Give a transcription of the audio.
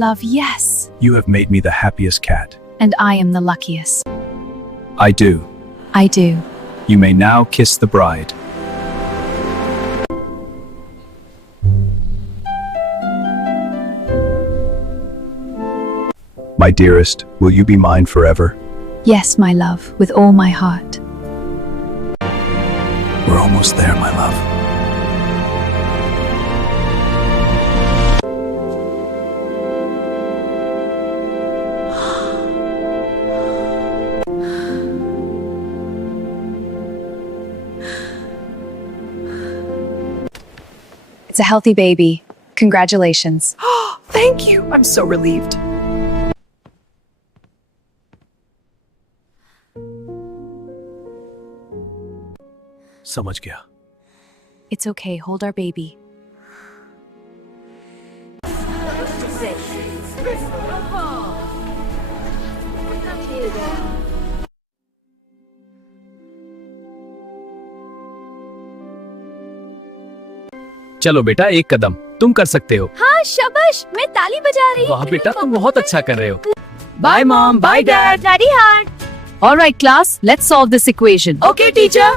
love, yes. You have made me the happiest cat. And I am the luckiest. I do. I do. You may now kiss the bride. My dearest, will you be mine forever? Yes, my love, with all my heart. We're almost there, my love. It's a healthy baby. Congratulations. Thank you. I'm so relieved. समझ गया. It's okay, hold our baby. चलो बेटा, एक कदम तुम कर सकते हो. हाँ, शाबाश, मैं ताली बजा रही हूँ. वाह बेटा, तुम बहुत अच्छा कर रहे हो. Bye mom, bye dad. Daddy heart. All right, class, let's solve this equation. Okay, teacher.